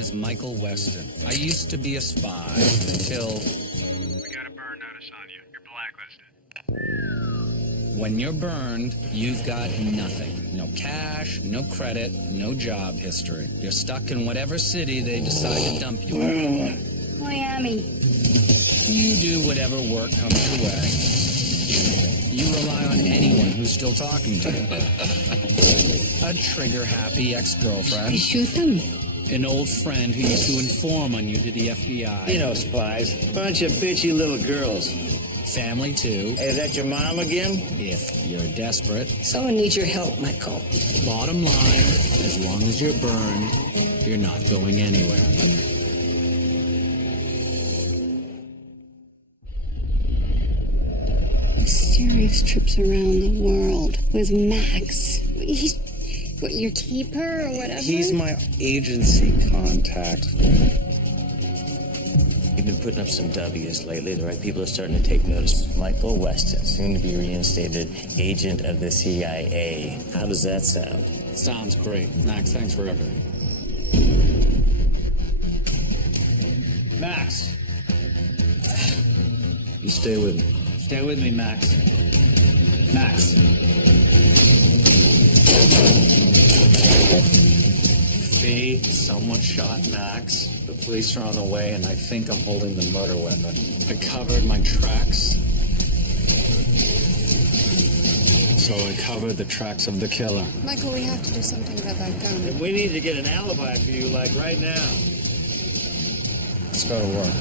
is Michael Weston. I used to be a spy until... We got a burn notice on you. You're blacklisted. When you're burned, you've got nothing. No cash, no credit, no job history. You're stuck in whatever city they decide to dump you in. Miami. You do whatever work comes your way. You rely on anyone who's still talking to you. A trigger-happy ex-girlfriend. Shoot them. An old friend who used to inform on you to the FBI. You know spies. Bunch of bitchy little girls. Family, too. Hey, is that your mom again? If you're desperate. Someone needs your help, Michael. Bottom line, as long as you're burned, you're not going anywhere. Mysterious trips around the world with Max. He's what, your keeper or whatever? He's my agency contact. You've been putting up some W's lately. The right people are starting to take notice. Michael Weston, soon to be reinstated agent of the CIA. How does that sound? Sounds great. Max, thanks for everything. Max, You stay with me. stay with me, Max. Max. Fee, someone shot Max. The police are on the way, and I think I'm holding the murder weapon. I covered my tracks. So I covered the tracks of the killer. Michael, we have to do something about that gun. We need to get an alibi for you, like right now. Let's go to work.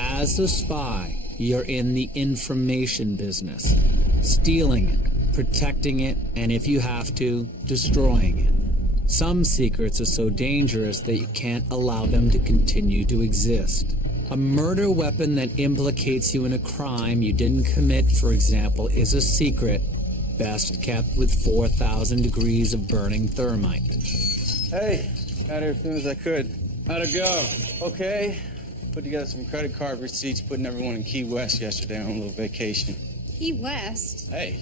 As a spy, you're in the information business. Stealing it, protecting it, and if you have to, destroying it. Some secrets are so dangerous that you can't allow them to continue to exist. A murder weapon that implicates you in a crime you didn't commit, for example, is a secret best kept with 4,000 degrees of burning thermite. Hey, got here as soon as I could. How'd it go? Okay. Put together some credit card receipts, putting everyone in Key West yesterday on a little vacation. Key West? Hey,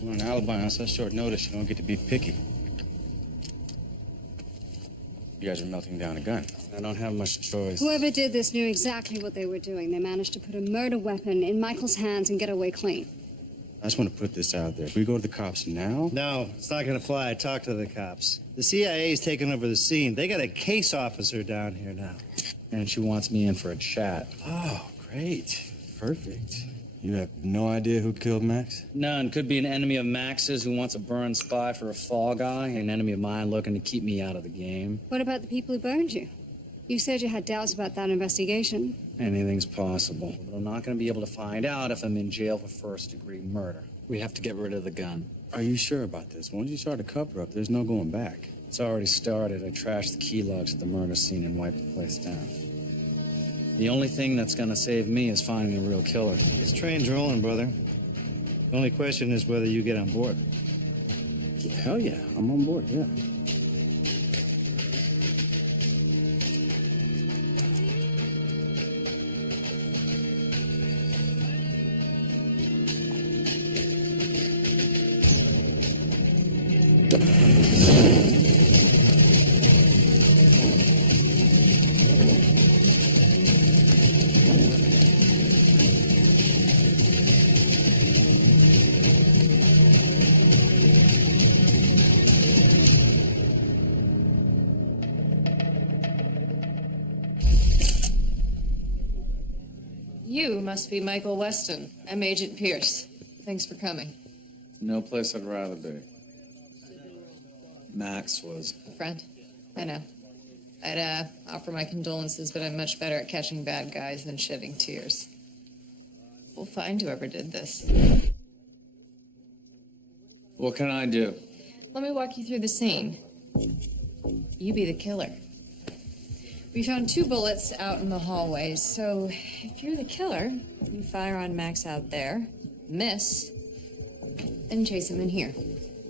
you want an alibi on such short notice, you don't get to be picky. You guys are melting down a gun. I don't have much choice. Whoever did this knew exactly what they were doing. They managed to put a murder weapon in Michael's hands and get away clean. I just want to put this out there. If we go to the cops now... No, it's not gonna fly. Talk to the cops. The CIA's taking over the scene. They got a case officer down here now. And she wants me in for a chat. Oh, great. Perfect. You have no idea who killed Max? None. Could be an enemy of Max's who wants a burned spy for a fall guy, an enemy of mine looking to keep me out of the game. What about the people who burned you? You said you had doubts about that investigation. Anything's possible. But I'm not going to be able to find out if I'm in jail for first-degree murder. We have to get rid of the gun. Are you sure about this? Once you start a cover-up, there's no going back. It's already started. I trashed the key logs at the murder scene and wiped the place down. The only thing that's going to save me is finding a real killer. This train's rolling, brother. The only question is whether you get on board. Yeah, hell yeah, I'm on board, yeah. You must be Michael Weston. I'm Agent Pierce. Thanks for coming. No place I'd rather be. Max was. A friend? I know. I'd offer my condolences, but I'm much better at catching bad guys than shedding tears. We'll find whoever did this. What can I do? Let me walk you through the scene. You be the killer. We found 2 bullets out in the hallway, so if you're the killer, you fire on Max out there, miss, then chase him in here.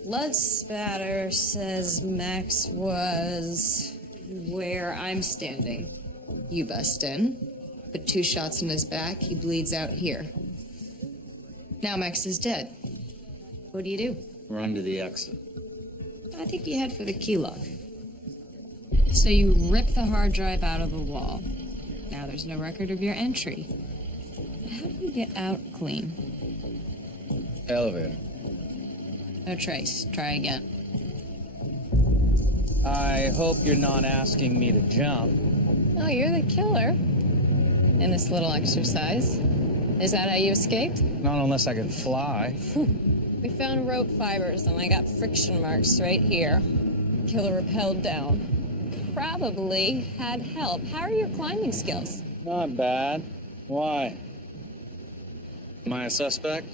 Blood spatter says Max was where I'm standing. You bust in, put 2 shots in his back, he bleeds out here. Now Max is dead. What do you do? Run to the exit. I think you head for the key lock. So you rip the hard drive out of the wall. Now there's no record of your entry. How do you get out clean? Elevator. No trace. Try again. I hope you're not asking me to jump. Oh, you're the killer. In this little exercise. Is that how you escaped? Not unless I can fly. We found rope fibers and I got friction marks right here. Killer rappelled down. Probably had help. How are your climbing skills? Not bad. Why? Am I a suspect?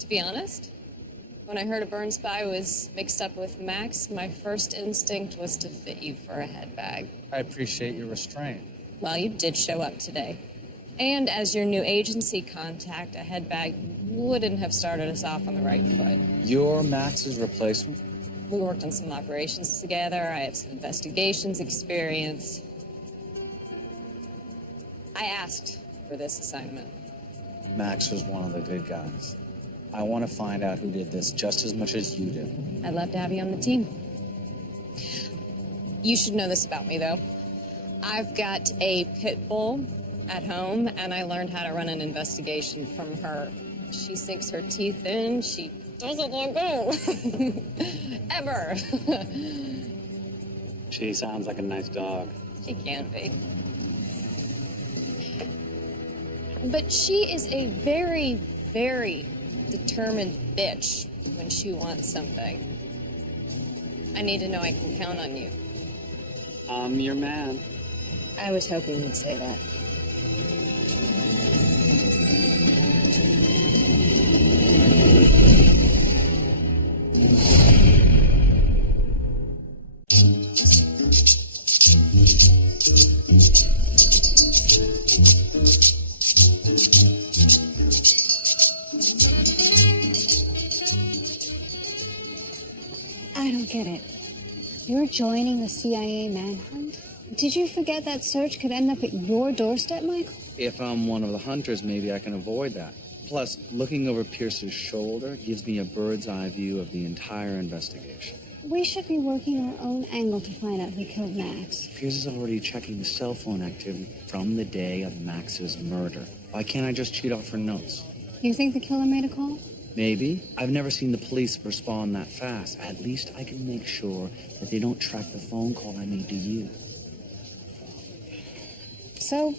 To be honest, when I heard a burn spy was mixed up with Max, my first instinct was to fit you for a head bag. I appreciate your restraint. Well, you did show up today. And as your new agency contact, a head bag wouldn't have started us off on the right foot. You're Max's replacement? We worked on some operations together. I have some investigations experience. I asked for this assignment. Max was one of the good guys. I want to find out who did this just as much as you do. I'd love to have you on the team. You should know this about me, though. I've got a pit bull at home, and I learned how to run an investigation from her. She sinks her teeth in. She doesn't let go. Ever. She sounds like a nice dog. She can't be. But she is a very, very determined bitch when she wants something. I need to know I can count on you. I'm your man. I was hoping you'd say that. I don't get it. You're joining the CIA manhunt? Did you forget that search could end up at your doorstep, Michael? If I'm one of the hunters, maybe I can avoid that. Plus, looking over Pierce's shoulder gives me a bird's eye view of the entire investigation. We should be working our own angle to find out who killed Max. Pierce is already checking the cell phone activity from the day of Max's murder. Why can't I just cheat off her notes? You think the killer made a call? Maybe. I've never seen the police respond that fast. At least I can make sure that they don't track the phone call I made to you. So,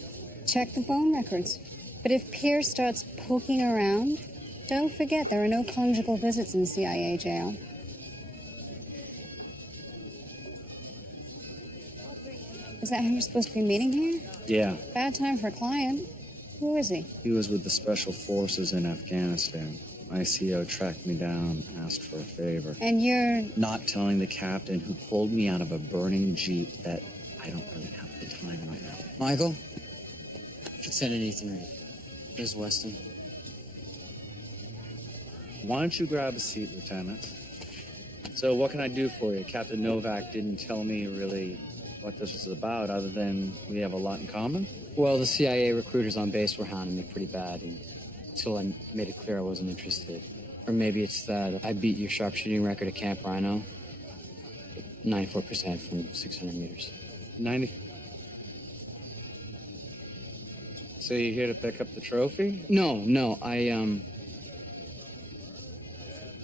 check the phone records. But if Pierce starts poking around, don't forget there are no conjugal visits in CIA jail. Is that who you're supposed to be meeting here? Yeah, Bad time for a client. Who is he? he was with the special forces in Afghanistan. My CO tracked me down, asked for a favor. And you're... Not telling the captain who pulled me out of a burning Jeep that I don't really have the time right now. Michael? Lieutenant E03. This is Weston. Why don't you grab a seat, Lieutenant? So what can I do for you? Captain Novak didn't tell me really what this was about, other than we have a lot in common? Well, the CIA recruiters on base were hounding me pretty bad until I made it clear I wasn't interested. Or maybe it's that I beat your sharpshooting record at Camp Rhino. 94% from 600 meters. 90. So you here to pick up the trophy? No,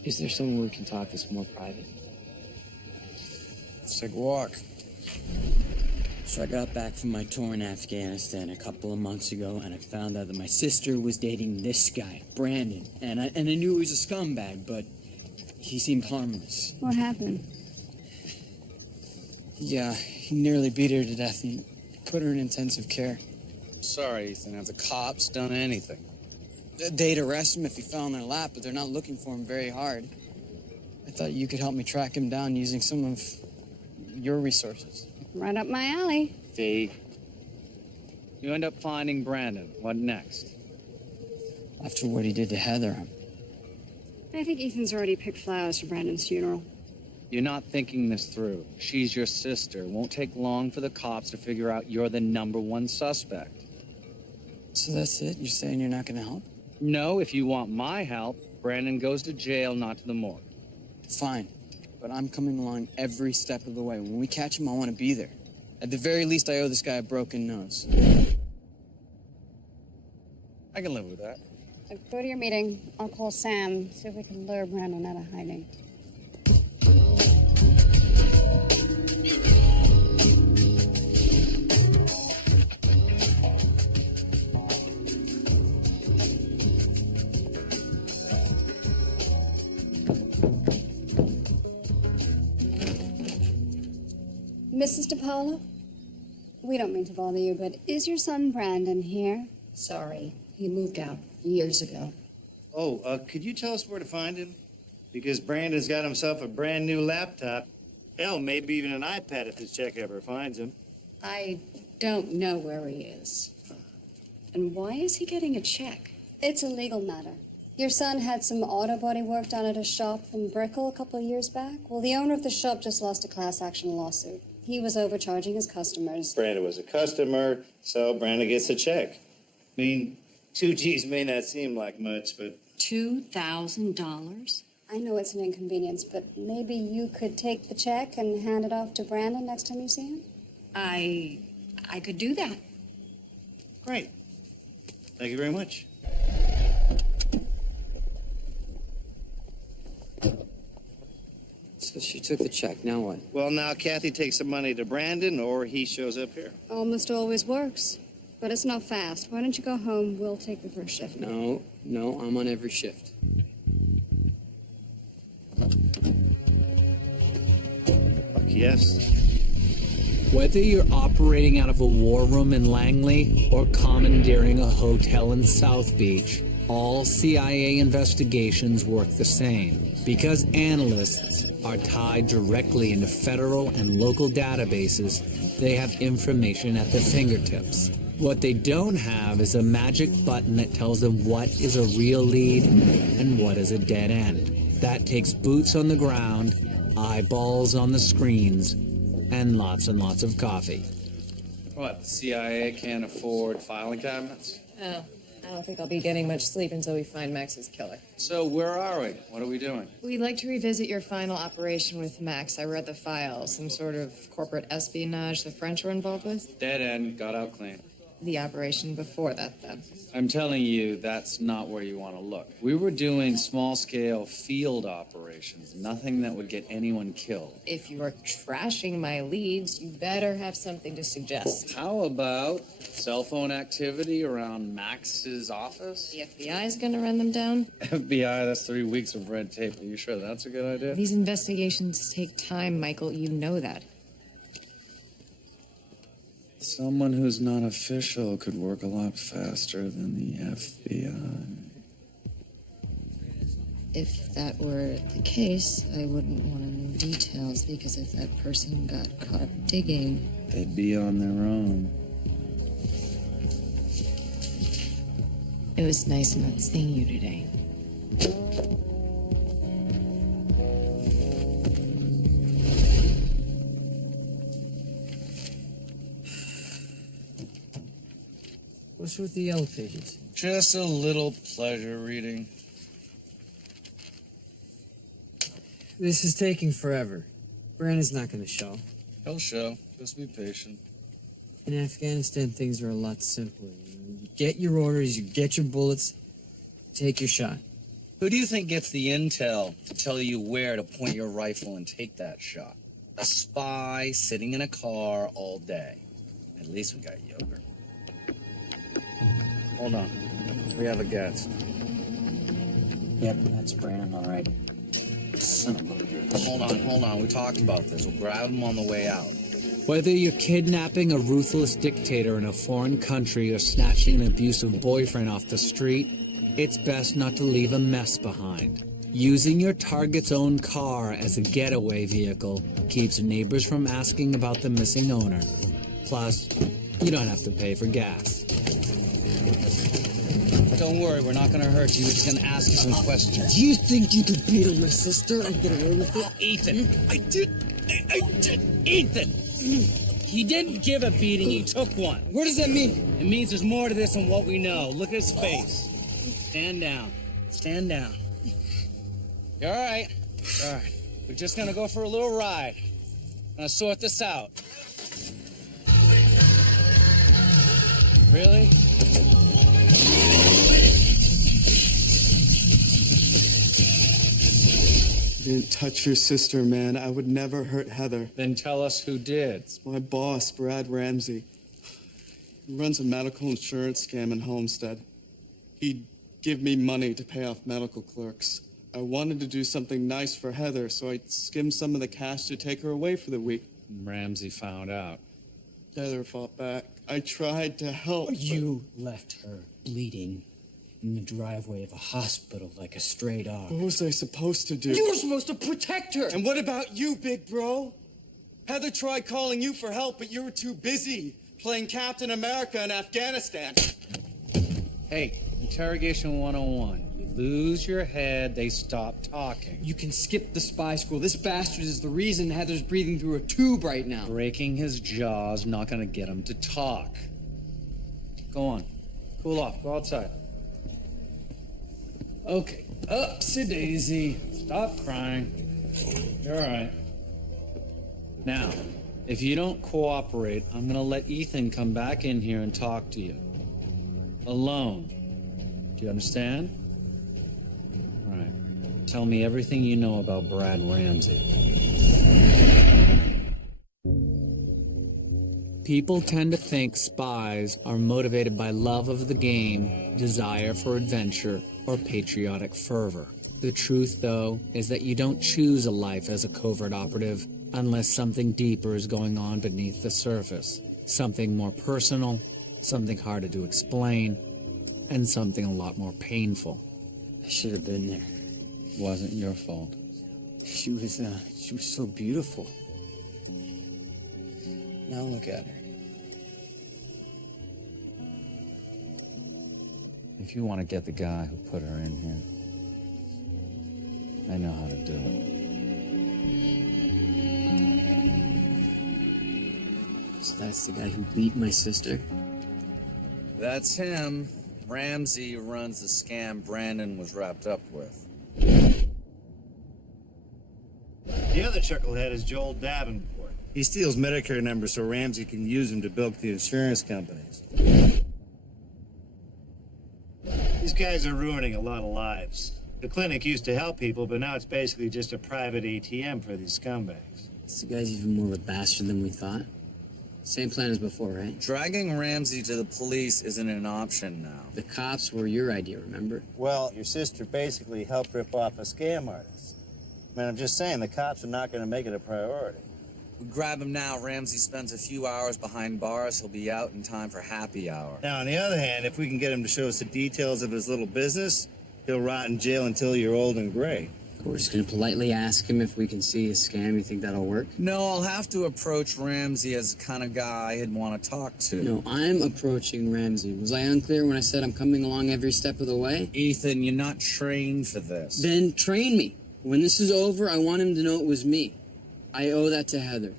Is there somewhere we can talk that's more private? Let's take a walk. So I got back from my tour in Afghanistan a couple of months ago, and I found out that my sister was dating this guy, Brandon. And I knew he was a scumbag, but he seemed harmless. What happened? Yeah, he nearly beat her to death. He put her in intensive care. Sorry, Ethan. Have the cops done anything? They'd arrest him if he fell in their lap, but they're not looking for him very hard. I thought you could help me track him down using some of your resources. Right up my alley. See? You end up finding Brandon. What next? After what he did to Heather, I think Ethan's already picked flowers for Brandon's funeral. You're not thinking this through. She's your sister. It won't take long for the cops to figure out you're the #1 suspect. So that's it? You're saying you're not going to help? No, if you want my help, Brandon goes to jail, not to the morgue. Fine, but I'm coming along every step of the way. When we catch him, I want to be there. At the very least, I owe this guy a broken nose. I can live with that. So go to your meeting. I'll call Sam, see if we can lure Brandon out of hiding. Mrs. DePaula? We don't mean to bother you, but is your son Brandon here? Sorry, he moved out years ago. Oh, could you tell us where to find him? Because Brandon's got himself a brand new laptop. Hell, maybe even an iPad if this check ever finds him. I don't know where he is. And why is he getting a check? It's a legal matter. Your son had some auto body work done at a shop in Brickell a couple of years back. Well, the owner of the shop just lost a class action lawsuit. He was overcharging his customers. Brandon was a customer, so Brandon gets a check. I mean, 2 G's may not seem like much, but... $2,000? I know it's an inconvenience, but maybe you could take the check and hand it off to Brandon next time you see him? I could do that. Great. Thank you very much. So she took the check. Now what? Well, now Kathy takes the money to Brandon, or he shows up here. Almost always works. But it's not fast. Why don't you go home? We'll take the first shift. No, I'm on every shift. Yes. Whether you're operating out of a war room in Langley or commandeering a hotel in South Beach, all CIA investigations work the same. Because analysts are tied directly into federal and local databases, they have information at their fingertips. What they don't have is a magic button that tells them what is a real lead and what is a dead end. That takes boots on the ground, eyeballs on the screens, and lots of coffee. What, the CIA can't afford filing cabinets? Oh, I don't think I'll be getting much sleep until we find Max's killer. So where are we? What are we doing? We'd like to revisit your final operation with Max. I read the files. Some sort of corporate espionage the French were involved with. Dead end, got out clean. The operation before that, then. I'm telling you, that's not where you want to look. We were doing small-scale field operations, nothing that would get anyone killed. If you are trashing my leads, you better have something to suggest. How about cell phone activity around Max's office? The FBI's gonna run them down? FBI, that's 3 weeks of red tape. Are you sure that's a good idea? These investigations take time, Michael. You know that. Someone who's not official could work a lot faster than the FBI. If that were the case, I wouldn't want to know details, because if that person got caught digging... They'd be on their own. It was nice not seeing you today. What's with the yellow pages? Just a little pleasure reading. This is taking forever. Brandon's not going to show. He'll show. Just be patient. In Afghanistan, things are a lot simpler. You get your orders, you get your bullets, take your shot. Who do you think gets the intel to tell you where to point your rifle and take that shot? A spy sitting in a car all day. At least we got yogurt. Hold on. We have a guest. Yep, that's Brandon, all right. Son of a bitch. Hold on. We talked about this. We'll grab him on the way out. Whether you're kidnapping a ruthless dictator in a foreign country or snatching an abusive boyfriend off the street, it's best not to leave a mess behind. Using your target's own car as a getaway vehicle keeps neighbors from asking about the missing owner. Plus, you don't have to pay for gas. Don't worry, we're not gonna hurt you. We're just gonna ask you some questions. Do you think you could beat on my sister and get away with it? Ethan! I did! Ethan! He didn't give a beating, he took one. What does that mean? It means there's more to this than what we know. Look at his face. Stand down. You all right? All right. We're just gonna go for a little ride. Gonna sort this out. Really? Didn't touch your sister, man. I would never hurt Heather. Then tell us who did. It's my boss, Brad Ramsey. He runs a medical insurance scam in Homestead. He'd give me money to pay off medical clerks. I wanted to do something nice for Heather, so I skimmed some of the cash to take her away for the week. Ramsey found out. Heather fought back. I tried to help. You left her bleeding in the driveway of a hospital like a stray dog. What was I supposed to do? You were supposed to protect her! And what about you, big bro? Heather tried calling you for help, but you were too busy playing Captain America in Afghanistan. Hey, interrogation 101. You lose your head, they stop talking. You can skip the spy school. This bastard is the reason Heather's breathing through a tube right now. Breaking his jaw's not gonna get him to talk. Go on. Cool off. Go outside. Okay. Upsy daisy. Stop crying. You're all right. Now, if you don't cooperate, I'm gonna let Ethan come back in here and talk to you. Alone. Do you understand? All right. Tell me everything you know about Brad Ramsey. People tend to think spies are motivated by love of the game, desire for adventure, or patriotic fervor. The truth, though, is that you don't choose a life as a covert operative unless something deeper is going on beneath the surface. Something more personal, something harder to explain, and something a lot more painful. I should have been there. Wasn't your fault. She was so beautiful. Now look at her. If you want to get the guy who put her in here, I know how to do it. So that's the guy who beat my sister? That's him. Ramsey runs the scam Brandon was wrapped up with. The other chucklehead is Joel Davenport. He steals Medicare numbers so Ramsey can use them to bilk the insurance companies. These guys are ruining a lot of lives. The clinic used to help people, but now it's basically just a private ATM for these scumbags. This guy's even more of a bastard than we thought. Same plan as before, right? Dragging Ramsey to the police isn't an option now. The cops were your idea, remember? Well, your sister basically helped rip off a scam artist. Man, I'm just saying, the cops are not going to make it a priority. We grab him now. Ramsey spends a few hours behind bars. He'll be out in time for happy hour. Now, on the other hand, if we can get him to show us the details of his little business, he'll rot in jail until you're old and gray. We're just gonna politely ask him if we can see his scam. You think that'll work? No, I'll have to approach Ramsey as the kind of guy he'd want to talk to. No, I'm approaching Ramsey. Was I unclear when I said I'm coming along every step of the way? Ethan, you're not trained for this. Then train me. When this is over, I want him to know it was me. I owe that to Heather.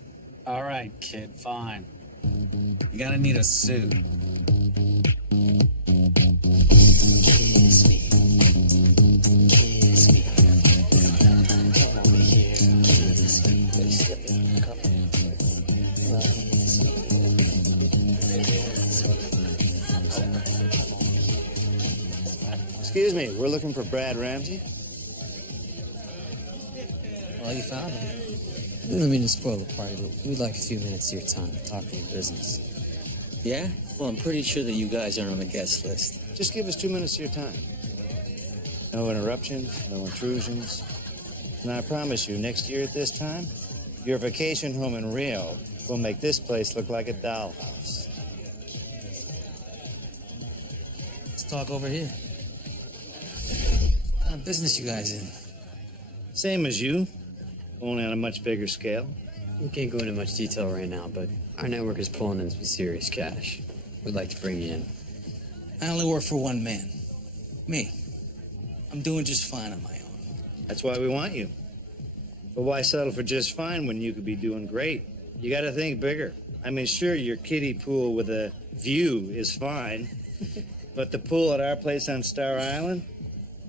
All right, kid, fine. You're gonna need a suit. Excuse me, we're looking for Brad Ramsey. Well, you found him. I don't mean to spoil the party, but we'd like a few minutes of your time to talk to your business. Yeah? Well, I'm pretty sure that you guys are on the guest list. Just give us 2 minutes of your time. No interruptions, no intrusions. And I promise you, next year at this time, your vacation home in Rio will make this place look like a dollhouse. Let's talk over here. What kind of business you guys in? Same as you, only on a much bigger scale. We can't go into much detail right now, but our network is pulling in some serious cash. We'd like to bring you in. I only work for one man. Me. I'm doing just fine on my own. That's why we want you. But why settle for just fine when you could be doing great? You gotta think bigger. I mean, sure, your kiddie pool with a view is fine, but the pool at our place on Star Island,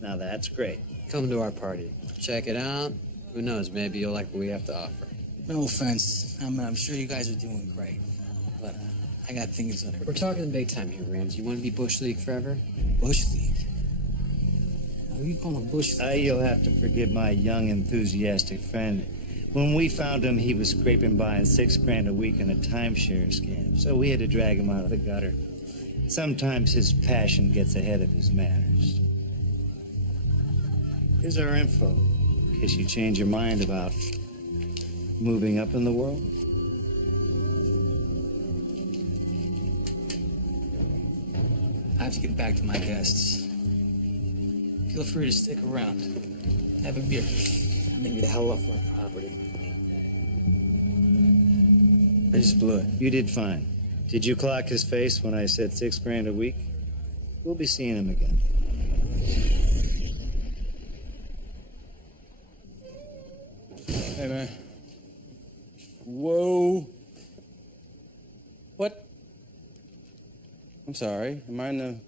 now that's great. Come to our party. Check it out. Who knows? Maybe you'll like what we have to offer. No offense. I'm sure you guys are doing great. But I got things on it. We're talking big time here, Rams. You want to be Bush League forever? Bush League? Who you calling Bush League? You'll have to forgive my young, enthusiastic friend. When we found him, he was scraping by on $6,000 a week in a timeshare scam, so we had to drag him out of the gutter. Sometimes his passion gets ahead of his manners. Here's our info, in case you change your mind about moving up in the world. I have to get back to my guests. Feel free to stick around. Have a beer. And then get the hell off my property. I just blew it. You did fine. Did you clock his face when I said $6,000 a week? We'll be seeing him again. Hey, man. Whoa. What? I'm sorry. Am I in the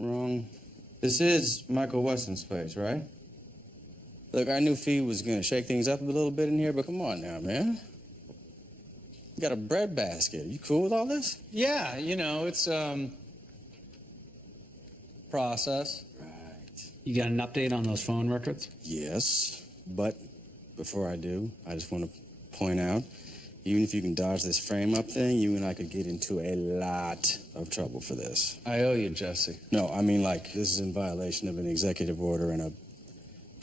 wrong? This is Michael Weston's place, right? Look, I knew Fee was gonna shake things up a little bit in here, but come on now, man. You got a bread basket. You cool with all this? Yeah, you know, it's, process. Right. You got an update on those phone records? Yes, but before I do, I just want to point out, even if you can dodge this frame-up thing, you and I could get into a lot of trouble for this. I owe you, Jesse. No, I mean, like, this is in violation of an executive order and a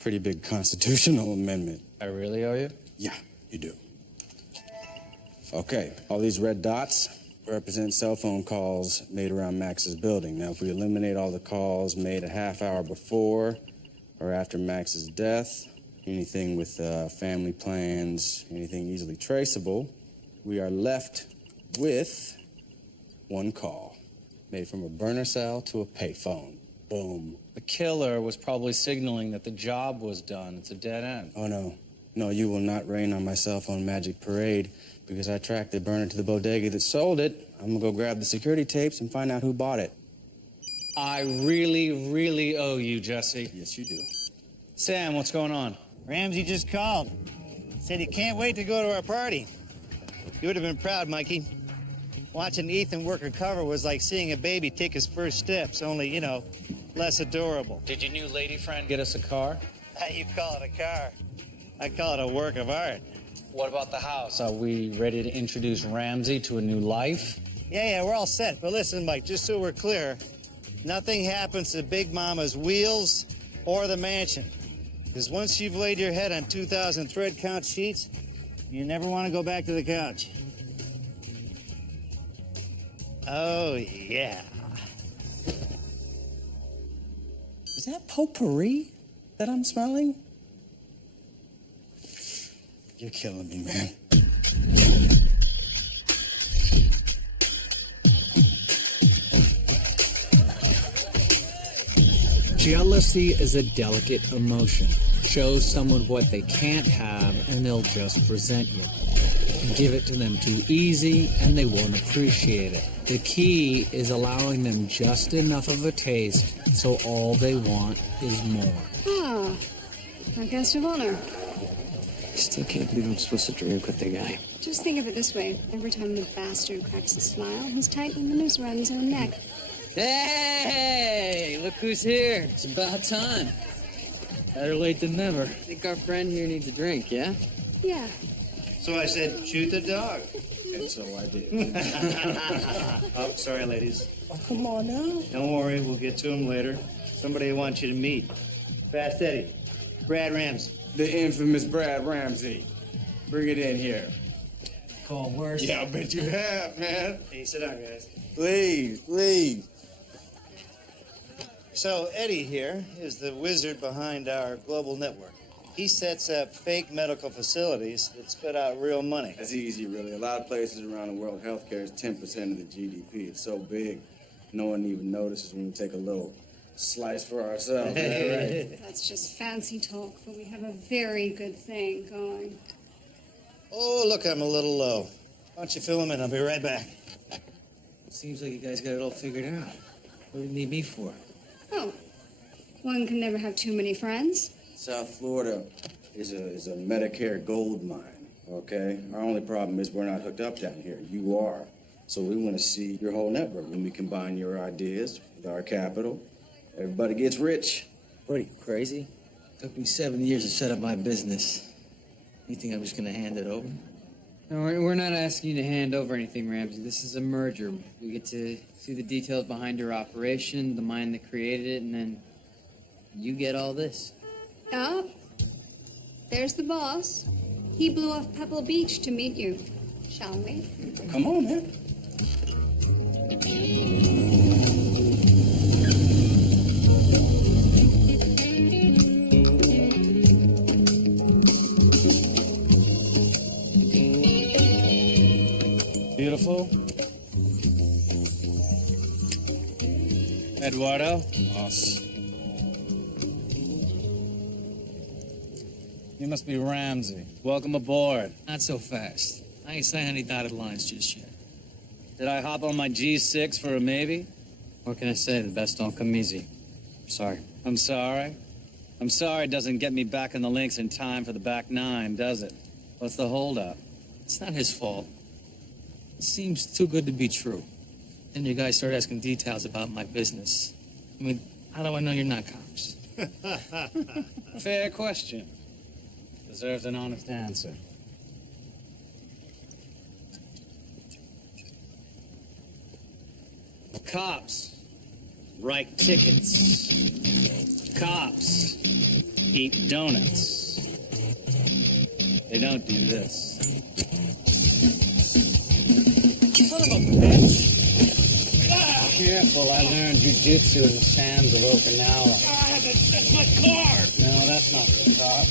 pretty big constitutional amendment. I really owe you? Yeah, you do. Okay, all these red dots represent cell phone calls made around Max's building. Now, if we eliminate all the calls made a half hour before or after Max's death, anything with family plans, anything easily traceable, we are left with one call made from a burner cell to a payphone. Boom. The killer was probably signaling that the job was done. It's a dead end. Oh, no. No, you will not rain on my cell phone magic parade because I tracked the burner to the bodega that sold it. I'm gonna go grab the security tapes and find out who bought it. I really, really owe you, Jesse. Yes, you do. Sam, what's going on? Ramsey just called. Said he can't wait to go to our party. You would have been proud, Mikey. Watching Ethan work a cover was like seeing a baby take his first steps, only, you know, less adorable. Did your new lady friend get us a car? You call it a car. I call it a work of art. What about the house? Are we ready to introduce Ramsey to a new life? Yeah, we're all set. But listen, Mike, just so we're clear, nothing happens to Big Mama's wheels or the mansion. Because once you've laid your head on 2,000 thread count sheets, you never want to go back to the couch. Oh, yeah. Is that potpourri that I'm smelling? You're killing me, man. Jealousy is a delicate emotion. Show someone what they can't have and they'll just resent you. Give it to them too easy and they won't appreciate it. The key is allowing them just enough of a taste so all they want is more. Ah, our guest of honor. I still can't believe I'm supposed to drink with the guy. Just think of it this way. Every time the bastard cracks a smile, he's tightening the noose around his own neck. Hey, look who's here. It's about time. Better late than never. I think our friend here needs a drink, yeah? Yeah. So I said, shoot the dog. And so I did. Oh, sorry, ladies. Oh, come on now. Don't worry, we'll get to him later. Somebody I want you to meet. Fast Eddie. Brad Ramsey. The infamous Brad Ramsey. Bring it in here. Call worse. Yeah, I bet you have, man. Hey, sit down, guys. Please, please. So Eddie here is the wizard behind our global network. He sets up fake medical facilities that spit out real money. That's easy, really. A lot of places around the world, healthcare is 10% of the GDP. It's so big, no one even notices when we take a little slice for ourselves. Right? That's just fancy talk, but we have a very good thing going. Oh, look, I'm a little low. Why don't you fill him in? I'll be right back. Seems like you guys got it all figured out. What do you need me for? Oh, one can never have too many friends. South Florida is a Medicare gold mine, okay? Our only problem is we're not hooked up down here. You are. So we want to see your whole network. When we combine your ideas with our capital, everybody gets rich. What are you, crazy? Took me 7 years to set up my business. You think I was gonna hand it over? No, we're not asking you to hand over anything, Ramsey. This is a merger. We get to see the details behind your operation, the mind that created it, and then you get all this. Oh, there's the boss. He blew off Pebble Beach to meet you. Shall we? Come on, man. Beautiful. Eduardo. Boss. You must be Ramsey. Welcome aboard. Not so fast. I ain't signed any dotted lines just yet. Did I hop on my G6 for a maybe? What can I say? The best don't come easy. Sorry. I'm sorry. I'm sorry it doesn't get me back in the links in time for the back nine, does it? What's the holdup? It's not his fault. It seems too good to be true. Then you guys start asking details about my business. I mean, how do I know you're not cops? Fair question. Deserves an honest answer. Cops write tickets. Cops eat donuts. They don't do this. Son of a bitch! Careful, I learned jujitsu in the sands of Okinawa. That's my car! No, that's not the car.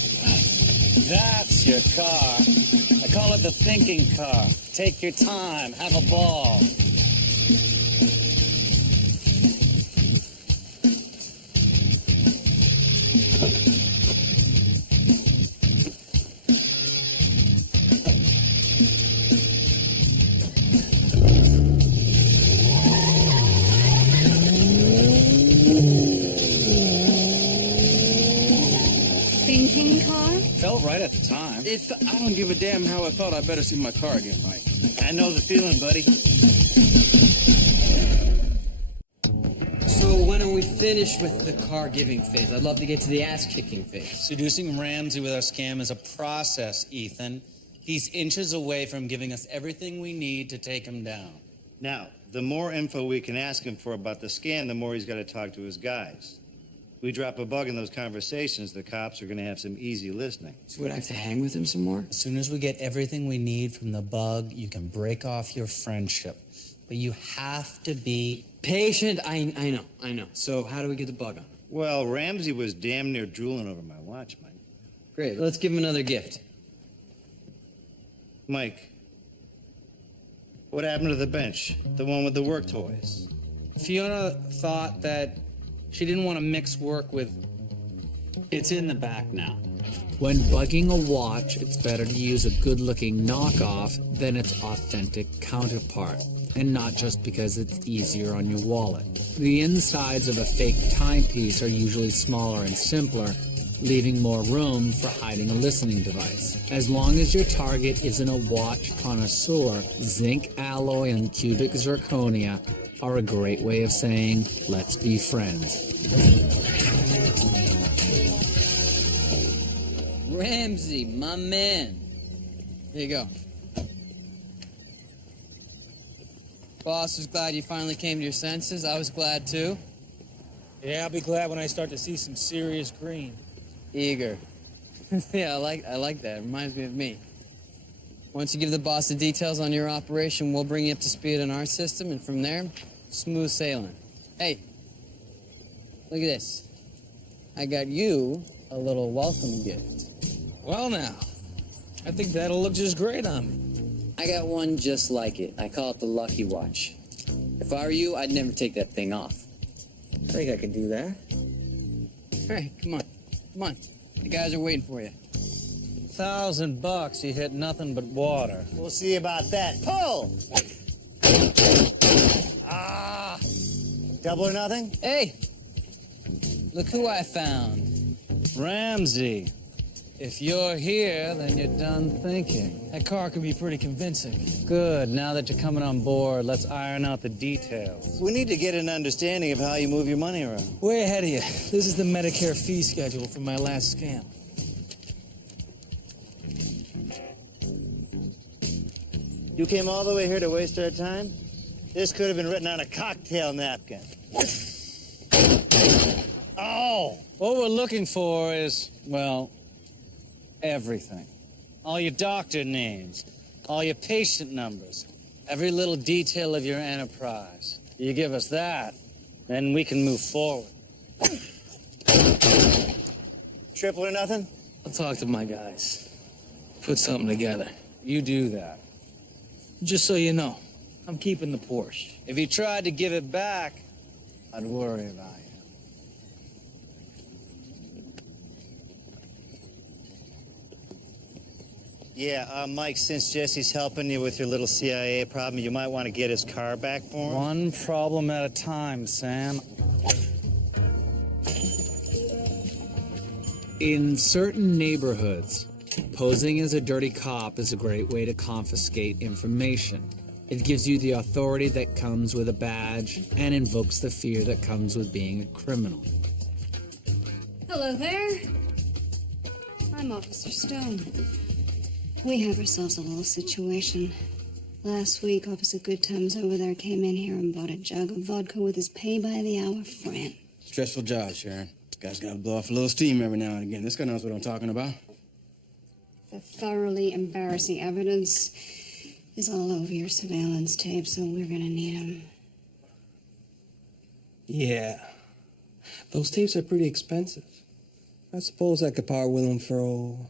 That's your car. I call it the thinking car. Take your time, have a ball. Thinking car? Felt right at the time. If I don't give a damn how I felt, I better see my car get right. I know the feeling, buddy. So when are we finished with the car giving phase? I'd love to get to the ass kicking phase. Seducing Ramsey with our scam is a process, Ethan. He's inches away from giving us everything we need to take him down. Now, the more info we can ask him for about the scan, the more he's got to talk to his guys. We drop a bug in those conversations, the cops are going to have some easy listening. So would I have to hang with him some more? As soon as we get everything we need from the bug, you can break off your friendship. But you have to be patient. I know. So how do we get the bug on? Well, Ramsey was damn near drooling over my watch, Mike. Great. Let's give him another gift. Mike, what happened to the bench? The one with the work toys? Fiona thought that she didn't want to mix work with... It's in the back now. When bugging a watch, it's better to use a good-looking knockoff than its authentic counterpart, and not just because it's easier on your wallet. The insides of a fake timepiece are usually smaller and simpler, leaving more room for hiding a listening device. As long as your target isn't a watch connoisseur, zinc alloy and cubic zirconia are a great way of saying, let's be friends. Ramsey, my man. Here you go. Boss was glad you finally came to your senses. I was glad too. Yeah, I'll be glad when I start to see some serious green. Eager. Yeah, I like that. Reminds me of me. Once you give the boss the details on your operation, we'll bring you up to speed on our system, and from there, smooth sailing. Hey, look at this. I got you a little welcome gift. Well now, I think that'll look just great on me. I got one just like it. I call it the Lucky Watch. If I were you, I'd never take that thing off. I think I can do that. All right, come on. The guys are waiting for you. $1,000, you hit nothing but water. We'll see about that. Pull! Double or nothing? Hey, look who I found. Ramsey, If you're here, then you're done thinking. That car could be pretty convincing. Good. Now that you're coming on board, let's iron out the details. We need to get an understanding of how you move your money around. Way ahead of you. This is the Medicare fee schedule from my last scam. You came all the way here to waste our time? This could have been written on a cocktail napkin. Oh! What we're looking for is, well, everything. All your doctor names, all your patient numbers, every little detail of your enterprise. You give us that, then we can move forward. Triple or nothing? I'll talk to my guys. Put something together. You do that. Just so you know, I'm keeping the Porsche. If you tried to give it back, I'd worry about you. Yeah, Mike, since Jesse's helping you with your little CIA problem, you might want to get his car back for him. One problem at a time, Sam. In certain neighborhoods, posing as a dirty cop is a great way to confiscate information. It gives you the authority that comes with a badge and invokes the fear that comes with being a criminal. Hello there. I'm Officer Stone. We have ourselves a little situation. Last week, Officer Goodtimes over there came in here and bought a jug of vodka with his pay-by-the-hour friend. Stressful job, Sharon. Guys gotta blow off a little steam every now and again. This guy knows what I'm talking about. The thoroughly embarrassing evidence is all over your surveillance tape, so we're gonna need them. Yeah. Those tapes are pretty expensive. I suppose I could part with them for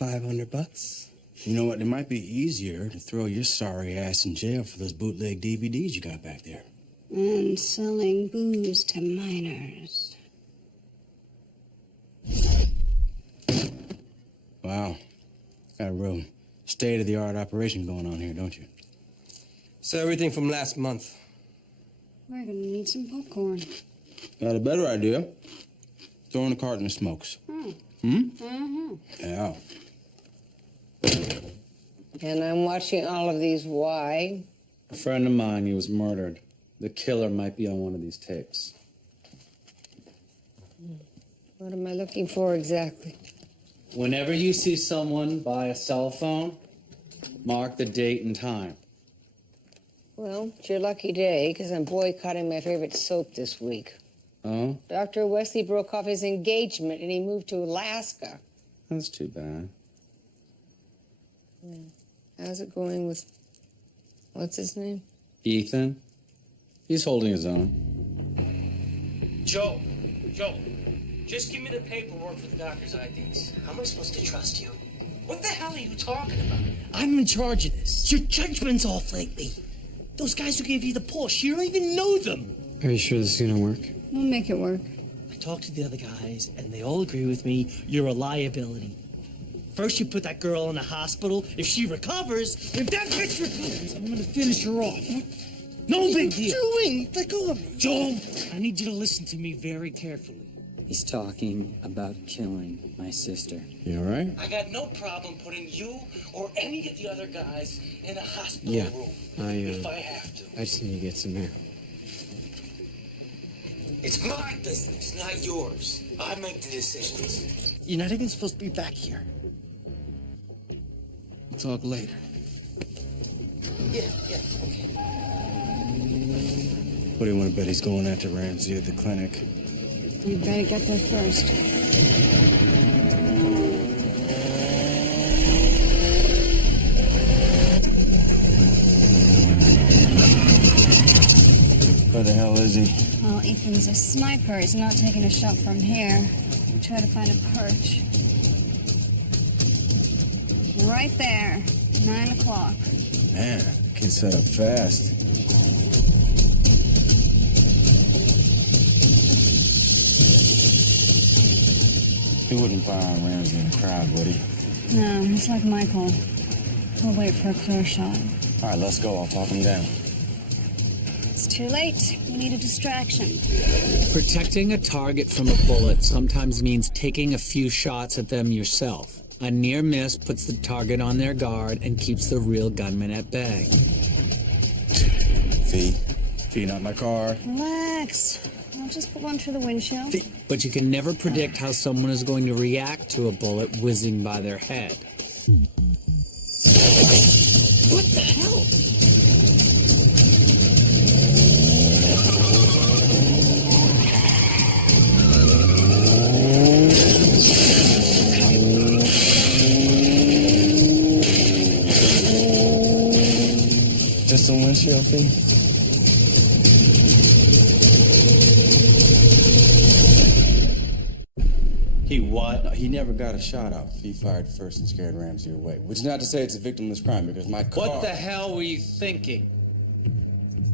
$500. You know what? It might be easier to throw your sorry ass in jail for those bootleg DVDs you got back there. And selling booze to minors. Wow. Got a real state-of-the-art operation going on here, don't you? So everything from last month. We're gonna need some popcorn. Got a better idea. Throw in a carton of smokes. Mm-hmm. Yeah. And I'm watching all of these. Why? A friend of mine, he was murdered. The killer might be on one of these tapes. What am I looking for exactly? Whenever you see someone buy a cell phone, mark the date and time. Well, it's your lucky day, because I'm boycotting my favorite soap this week. Oh? Dr. Wesley broke off his engagement and he moved to Alaska. That's too bad. How's it going with... what's his name? Ethan? He's holding his own. Joe, just give me the paperwork for the doctor's IDs. How am I supposed to trust you? What the hell are you talking about? I'm in charge of this. Your judgment's off lately. Those guys who gave you the Porsche, you don't even know them. Are you sure this is gonna work? We'll make it work. I talked to the other guys, and they all agree with me. You're a liability. First, you put that girl in the hospital. If she recovers, if that bitch recovers, I'm gonna finish her off. No big deal. What are you doing? Let go of me. Joe, I need you to listen to me very carefully. He's talking about killing my sister. You all right? I got no problem putting you or any of the other guys in a hospital room if I have to. I just need to get some air. It's my business, not yours. I make the decisions. You're not even supposed to be back here. We'll talk later. Yeah, okay. What do you want to bet he's going after Ramsey at the clinic? You better get there first. Where the hell is he? Well, Ethan's a sniper. He's not taking a shot from here. We'll try to find a perch. Right there. 9 o'clock. Man, the kid set up fast. He wouldn't fire on Ramsey in the crowd, would he? No, he's like Michael. He'll wait for a clear shot. All right, let's go. I'll talk him down. It's too late. We need a distraction. Protecting a target from a bullet sometimes means taking a few shots at them yourself. A near miss puts the target on their guard and keeps the real gunman at bay. Fee, not my car. Relax. I'll just put one through the windshield. But you can never predict how someone is going to react to a bullet whizzing by their head. What the hell? Just a windshield thing? He what? No, he never got a shot out. He fired first and scared Ramsey away. Which is not to say it's a victimless crime, because my car... What the hell were you thinking?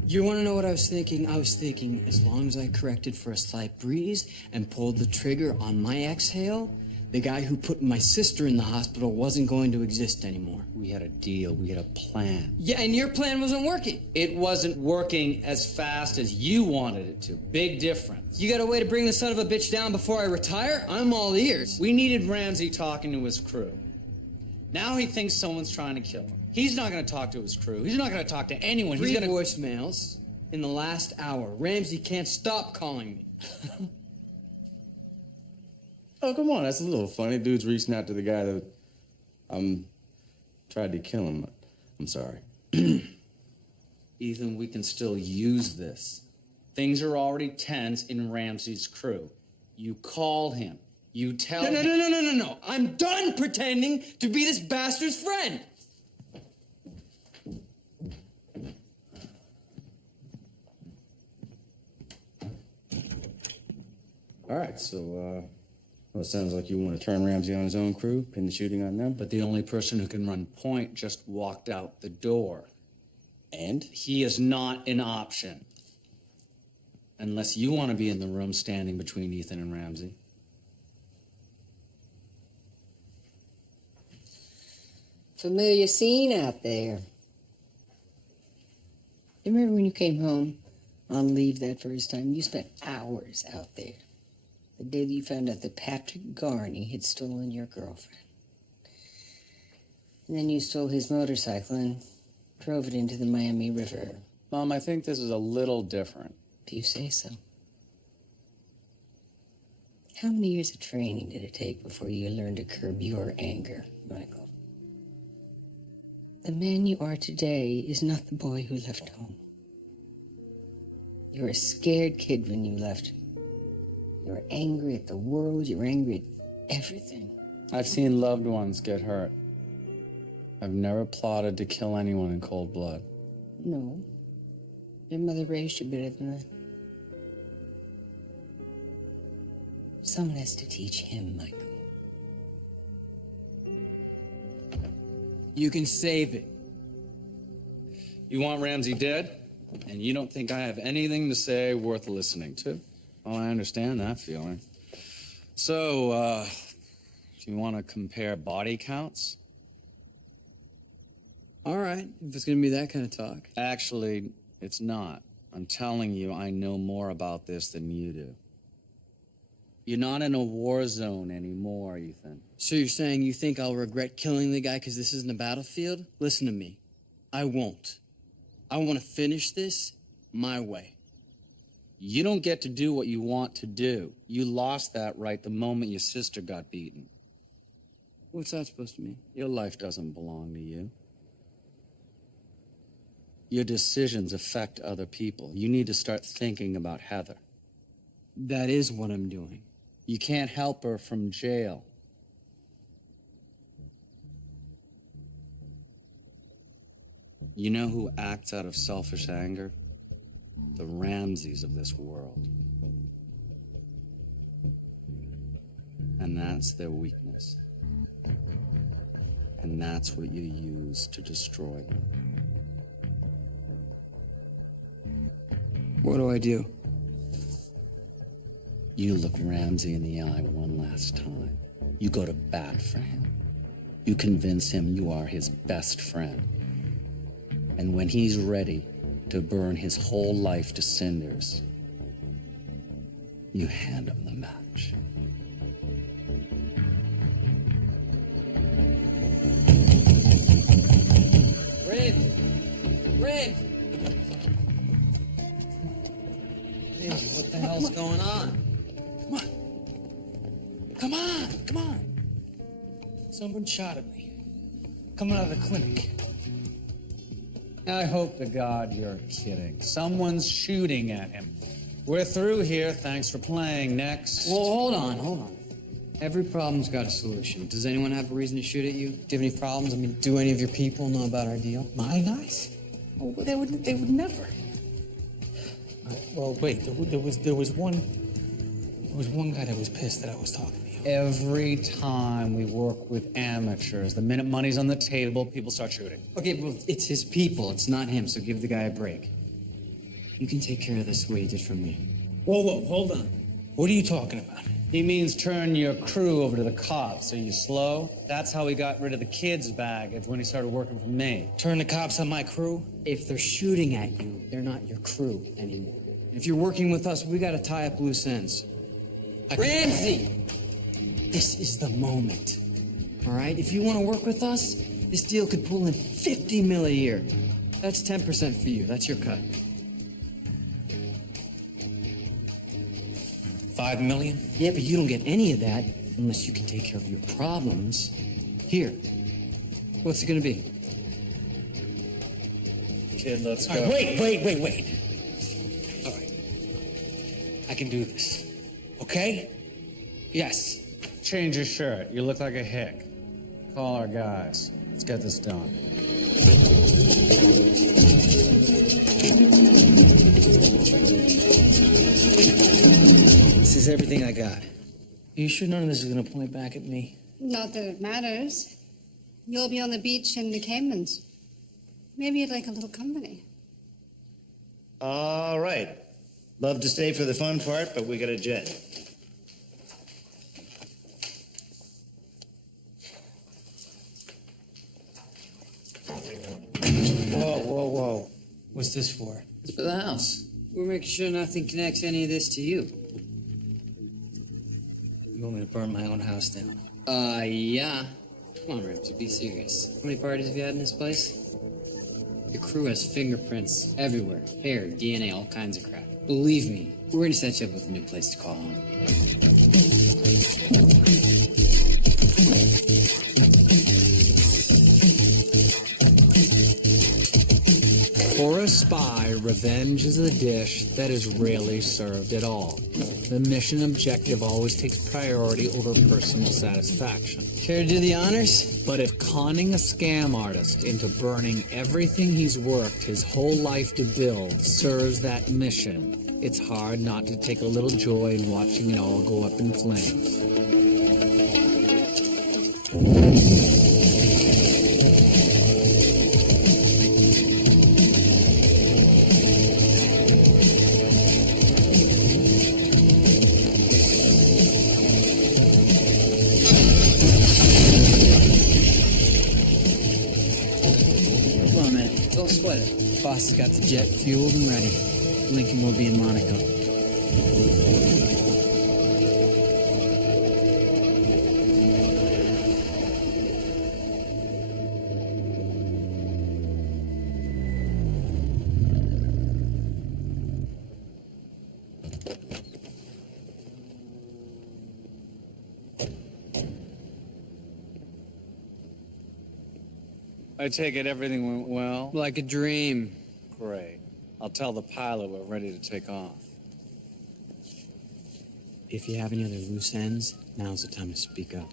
You want to know what I was thinking? I was thinking as long as I corrected for a slight breeze and pulled the trigger on my exhale, the guy who put my sister in the hospital wasn't going to exist anymore. We had a deal. We had a plan. Yeah, and your plan wasn't working. It wasn't working as fast as you wanted it to. Big difference. You got a way to bring the son of a bitch down before I retire? I'm all ears. We needed Ramsey talking to his crew. Now he thinks someone's trying to kill him. He's not going to talk to his crew. He's not going to talk to anyone. Three voicemails in the last hour. Ramsey can't stop calling me. Oh, come on, that's a little funny. Dude's reaching out to the guy that tried to kill him. I'm sorry. Ethan, we can still use this. Things are already tense in Ramsey's crew. You call him. You tell him... No. I'm done pretending to be this bastard's friend. All right, so, well, it sounds like you want to turn Ramsey on his own crew, pin the shooting on them. But the only person who can run point just walked out the door. And? He is not an option. Unless you want to be in the room standing between Ethan and Ramsey. Familiar scene out there. You remember when you came home on leave that first time? You spent hours out there. The day that you found out that Patrick Garney had stolen your girlfriend. And then you stole his motorcycle and drove it into the Miami River. Mom, I think this is a little different. If you say so. How many years of training did it take before you learned to curb your anger, Michael? The man you are today is not the boy who left home. You were a scared kid when you left. You were angry at the world. You were angry at everything. I've seen loved ones get hurt. I've never plotted to kill anyone in cold blood. No. Your mother raised you better than that. Someone has to teach him, Michael. You can save it. You want Ramsey dead? And you don't think I have anything to say worth listening to? Well, I understand that feeling. So, do you want to compare body counts? All right, if it's going to be that kind of talk. Actually, it's not. I'm telling you, I know more about this than you do. You're not in a war zone anymore, Ethan. So you're saying you think I'll regret killing the guy because this isn't a battlefield? Listen to me. I won't. I want to finish this my way. You don't get to do what you want to do. You lost that right the moment your sister got beaten. What's that supposed to mean? Your life doesn't belong to you. Your decisions affect other people. You need to start thinking about Heather. That is what I'm doing. You can't help her from jail. You know who acts out of selfish anger? The Ramseys of this world. And that's their weakness. And that's what you use to destroy them. What do I do? You look Ramsey in the eye one last time. You go to bat for him. You convince him you are his best friend. And when he's ready, to burn his whole life to cinders, you hand him the match. Red! Ramsey, what the hell's going on? Come on! Someone shot at me. Coming out of the clinic. I hope to God you're kidding. Someone's shooting at him. We're through here. Thanks for playing. Next. Well, hold on. Every problem's got a solution. Does anyone have a reason to shoot at you? Do you have any problems? I mean, do any of your people know about our deal? My guys? Oh, they would never. Well, wait. There was one guy that was pissed that I was talking to you. Every time we work with amateurs, the minute money's on the table, people start shooting. Okay, well, it's his people. It's not him, so give the guy a break. You can take care of this the way you did for me. Whoa, hold on. What are you talking about? He means turn your crew over to the cops. Are you slow? That's how he got rid of the kids' baggage when he started working for me. Turn the cops on my crew? If they're shooting at you, they're not your crew anymore. If you're working with us, we gotta tie up loose ends. Ramsey! This is the moment. All right? If you want to work with us, this deal could pull in $50 million a year. That's 10% for you. That's your cut. $5 million? Yeah, but you don't get any of that unless you can take care of your problems. Here. What's it gonna be? Kid, let's go. All right, wait. All right. I can do this. Okay? Yes. Change your shirt. You look like a hick. Call our guys. Let's get this done. This is everything I got. You sure none of this is gonna point back at me? Not that it matters. You'll be on the beach in the Caymans. Maybe you'd like a little company. All right. Love to stay for the fun part, but we got a jet. Whoa. What's this for? It's for the house. We're making sure nothing connects any of this to you. You want me to burn my own house down? Yeah. Come on, Ramsey, be serious. How many parties have you had in this place? Your crew has fingerprints everywhere. Hair, DNA, all kinds of crap. Believe me, we're gonna set you up with a new place to call home. For a spy, revenge is a dish that is rarely served at all. The mission objective always takes priority over personal satisfaction. Care to do the honors? But if conning a scam artist into burning everything he's worked his whole life to build serves that mission, it's hard not to take a little joy in watching it all go up in flames. Boss has got the jet fueled and ready. Lincoln will be in Monaco. I take it everything went well? Like a dream. Great. I'll tell the pilot we're ready to take off. If you have any other loose ends, now's the time to speak up.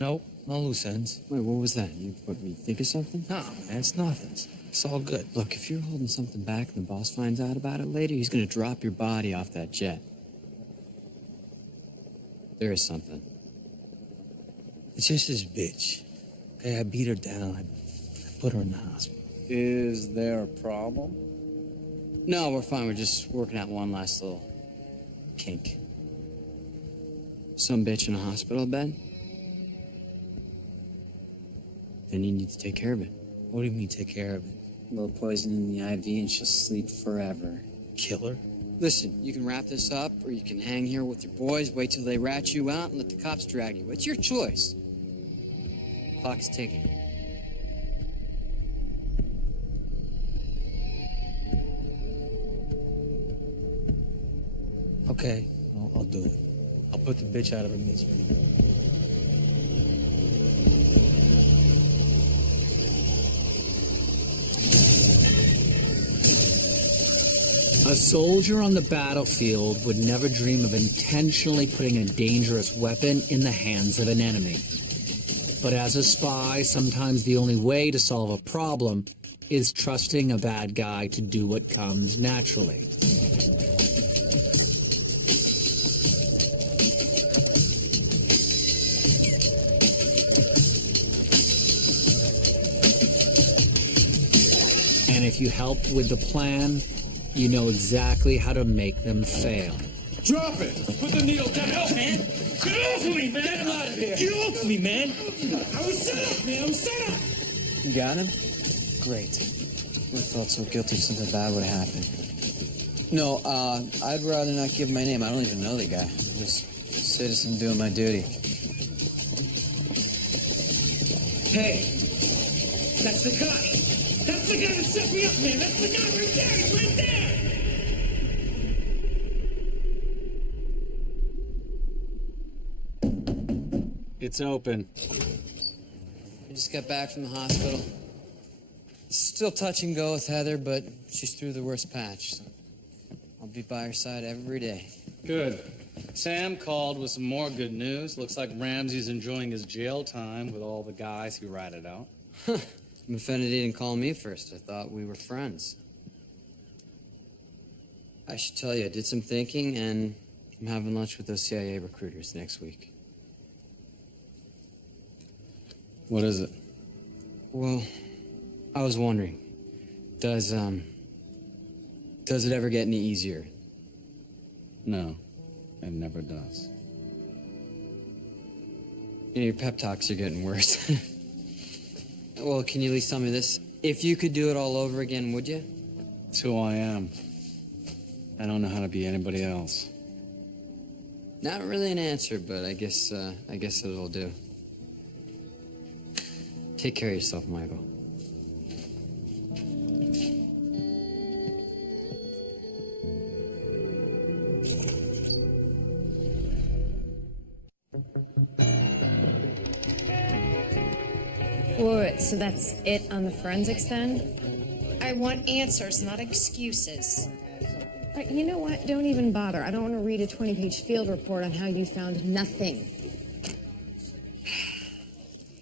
Nope, no loose ends. Wait, what was that? You think of something? No, man, it's nothing. It's all good. Look, if you're holding something back and the boss finds out about it later, he's gonna drop your body off that jet. There is something. It's just this bitch. Okay, I beat her down. I put her in the hospital. Is there a problem? No, we're fine. We're just working out one last little kink. Some bitch in a hospital bed? Then you need to take care of it. What do you mean take care of it? A little poison in the IV and she'll sleep forever. Killer? Listen, you can wrap this up, or you can hang here with your boys, wait till they rat you out, and let the cops drag you. It's your choice. Clock's ticking. Okay, I'll do it. I'll put the bitch out of her misery. A soldier on the battlefield would never dream of intentionally putting a dangerous weapon in the hands of an enemy. But as a spy, sometimes the only way to solve a problem is trusting a bad guy to do what comes naturally. And if you help with the plan, you know exactly how to make them fail. Drop it! Put the needle down! Get off, man! Get off of me, man! Get him out of here! Get off of me, man! I was set up, man! I was set up! You got him? Great. I felt so guilty if something bad would happen. No, I'd rather not give my name. I don't even know the guy. I'm just a citizen doing my duty. Hey! That's the guy! That's the guy that set me up, man! That's the guy right there! He's right there! It's open. I just got back from the hospital. Still touch and go with Heather, but she's through the worst patch. So I'll be by her side every day. Good. Sam called with some more good news. Looks like Ramsey's enjoying his jail time with all the guys he ratted out. I'm offended he didn't call me first. I thought we were friends. I should tell you, I did some thinking, and I'm having lunch with those CIA recruiters next week. What is it? Well, I was wondering, does it ever get any easier? No, it never does. You know, your pep talks are getting worse. Well, can you at least tell me this? If you could do it all over again, would you? It's who I am. I don't know how to be anybody else. Not really an answer, but I guess it'll do. Take care of yourself, Michael. Wait, so that's it on the forensics then? I want answers, not excuses. You know what? Don't even bother. I don't want to read a 20-page field report on how you found nothing.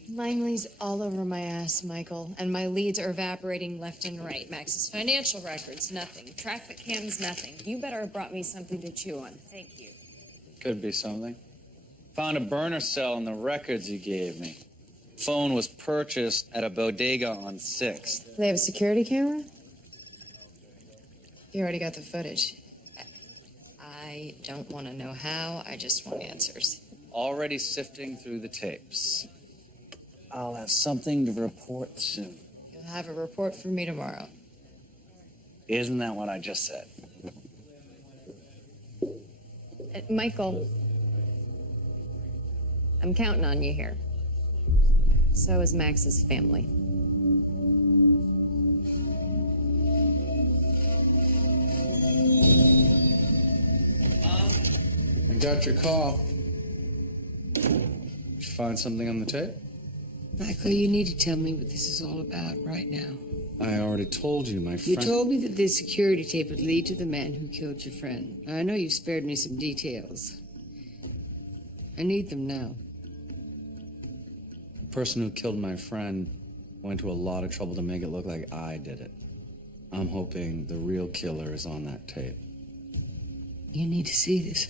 Langley's all over my ass, Michael, and my leads are evaporating left and right. Max's financial records, nothing. Traffic cams, nothing. You better have brought me something to chew on. Thank you. Could be something. Found a burner cell in the records you gave me. Phone was purchased at a bodega on 6th. They have a security camera? You already got the footage. I don't want to know how. I just want answers. Already sifting through the tapes. I'll have something to report soon. You'll have a report for me tomorrow. Isn't that what I just said? Michael, I'm counting on you here. So is Max's family. I got your call. Did you find something on the tape? Michael, you need to tell me what this is all about right now. I already told you, my You friend. told me that this security tape would lead to the man who killed your friend. I know you've spared me some details. I need them now. The person who killed my friend went to a lot of trouble to make it look like I did it. I'm hoping the real killer is on that tape. You need to see this.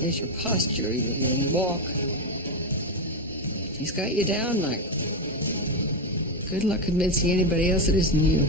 There's your posture, your walk. He's got you down, Michael. Good luck convincing anybody else it isn't you.